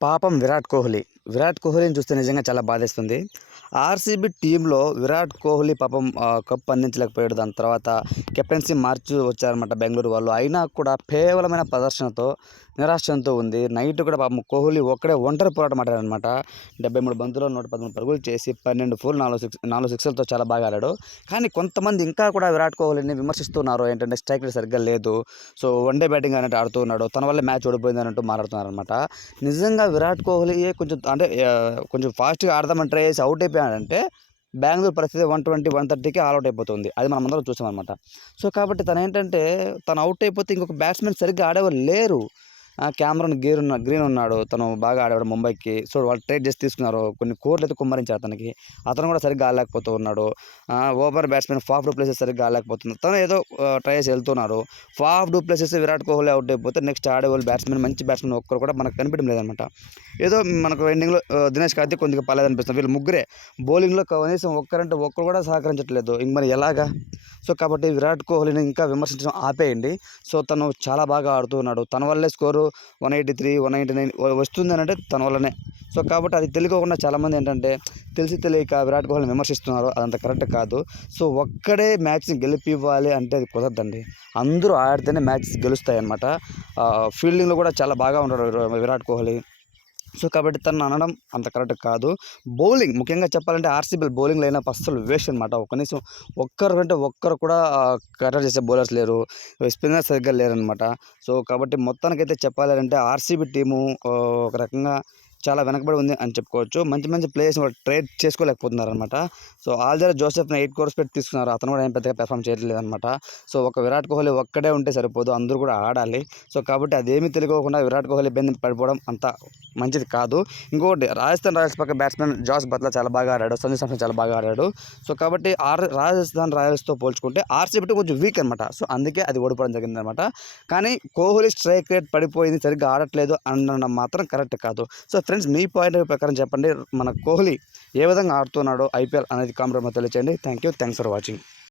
పాపం విరాట్ కోహ్లీని చూస్తే నిజంగా చాలా బాధేస్తుంది. ఆర్‌సీబీ టీమ్‌లో విరాట్ కోహ్లీ పాపం కప్ అందించలేకపోయాడు. దాని తర్వాత కెప్టెన్సీ మార్చి వచ్చారన్నమాట బెంగుళూరు వాళ్ళు. అయినా కూడా కేవలమైన ప్రదర్శనతో నిరాశ చెందుతూ ఉంది. నైట్ కూడా పాపం కోహ్లీ ఒక్కడే ఒంటరి పోరాటం ఆడాడన్నమాట. 73 బంతుల్లో 113 పరుగులు చేసి 12 ఫోర్లు, 4 సిక్స్‌లతో చాలా బాగా ఆడాడు. కానీ కొంతమంది ఇంకా కూడా విరాట్ కోహ్లీని విమర్శిస్తున్నారు. ఏంటంటే స్ట్రైక్ రేట్ సరిగ్గా లేదు. సో వన్‌డే బ్యాటింగ్ అన్నట్టు ఆడుతూ ఉన్నాడు. తన వల్లే మ్యాచ్ ఓడిపోయింది అన్నట్టు మాట్లాడుతున్నారన్నమాట. నిజంగా విరాట్ కోహ్లీయే కొంచెం అంటే కొంచెం ఫాస్ట్‌గా ఆడదామని ట్రై చేసి ఔట్ అయిపోయాడంటే బెంగుళూరు పరిస్థితి 120, 130కి ఆల్ ఔట్ అయిపోతుంది. అది మనమందరం చూసామనమాట. సో, కాబట్టి తనేంటంటే తను ఔట్ అయిపోతే ఇంకొక బ్యాట్స్‌మెన్ సరిగ్గా ఆడేవాళ్ళు లేరు. క్యామరూన్ గ్రీన్ ఉన్నాడు. తను బాగా ఆడేవాడు ముంబైకి. సో, వాళ్ళు ట్రేడ్ చేసి తీసుకున్నారు. కొన్ని కోట్లయితే కుమ్మరించారు అతనికి. అతను కూడా సరిగ్గా ఆడలేకపోతూ ఉన్నాడు. Opener batsmen Faf du Plessis సరిగ్గా ఆడలేకపోతున్నారు. తను ఏదో ట్రై చేసి వెళ్తున్నారు. Faf du Plessis, Virat Kohli out అయిపోతే నెక్స్ట్ ఆడేవాళ్ళు మంచి బ్యాట్స్‌మెన్ ఒక్కరు కూడా మనకు కనిపించడం లేదనమాట. ఏదో మనకు ఎండింగ్‌లో దినేష్ కార్తీక్ కొద్దిగా పర్లేదనిపిస్తుంది. వీళ్ళు ముగ్గురే బౌలింగ్‌లో కనీసం ఒక్కరంటే ఒక్కరు కూడా సహకరించట్లేదు. ఇంక మరి ఎలాగా? సో, కాబట్టి విరాట్ కోహ్లీని ఇంకా విమర్శించడం ఆపేయండి. సో, తను చాలా బాగా ఆడుతూ ఉన్నాడు. తన వల్లే స్కోరు 183, 199 వస్తుందనంటే తన వల్లనే. సో, కాబట్టి అది తెలియకోకుండా చాలామంది ఏంటంటే తెలిసి తెలియక విరాట్ కోహ్లీని విమర్శిస్తున్నారు. అదంత కరెక్ట్ కాదు. సో, ఒక్కడే మ్యాచ్‌ని గెలిపివ్వాలి అంటే అది కుదరదండి. అందరూ ఆడితేనే మ్యాచెస్ గెలుస్తాయన్నమాట. ఫీల్డింగ్‌లో కూడా చాలా బాగా ఉంటాడు విరాట్ కోహ్లీ. సో, కాబట్టి తనని అనడం అంత కరెక్ట్ కాదు. బౌలింగ్ ముఖ్యంగా చెప్పాలంటే ఆర్‌సీబీ బౌలింగ్ లైనప్ అస్సలు వేస్ట్ అనమాట. కనీసం ఒక్కరు కూడా కటర్ చేసే బౌలర్స్ లేరు. స్పిన్నర్స్ సరిగ్గా లేరనమాట. సో, కాబట్టి మొత్తానికైతే చెప్పాలంటే ఆర్‌సీబీ టీము ఒక రకంగా చాలా వెనకబడి ఉంది అని చెప్పుకోవచ్చు. మంచి ప్లేయర్స్‌ని వాళ్ళు ట్రేడ్ చేసుకోలేకపోతున్నారనమాట. సో, ఆల్జర్ జోసెఫ్‌ని 8 క్రోర్స్ పెట్టి తీసుకున్నారు. అతను కూడా ఏం పెద్దగా పెర్ఫార్మ్ చేయట్లేదనమాట. సో, ఒక విరాట్ కోహ్లీ ఒక్కడే ఉంటే సరిపోదు. అందరూ కూడా ఆడాలి. సో, కాబట్టి అదేమీ తెలియకోకుండా విరాట్ కోహ్లీ ఇబ్బంది పడిపోవడం అంత మంచిది కాదు. ఇంకొకటి రాజస్థాన్ రాయల్స్ పక్క బ్యాట్స్‌మెన్ జాస్ బట్లర్ చాలా బాగా ఆడాడు. సంజు శాంసన్ చాలా బాగా ఆడాడు. సో, కాబట్టి రాజస్థాన్ రాయల్స్‌తో పోల్చుకుంటే ఆర్‌సీబీ కొంచెం వీక్ అనమాట. సో, అందుకే అది ఓడిపోవడం జరిగిందనమాట. కానీ కోహ్లీ స్ట్రైక్ రేట్ పడిపోయింది, సరిగ్గా ఆడట్లేదు అనడం మాత్రం కరెక్ట్ కాదు. So, friends me point of view ప్రకారం చెప్పండి. మన కోహ్లీ ఏ విధంగా ఆడుతున్నాడో ఐపీఎల్ అనేది కామెంట్ రూపంలో తెలియచేయండి. Thanks for watching.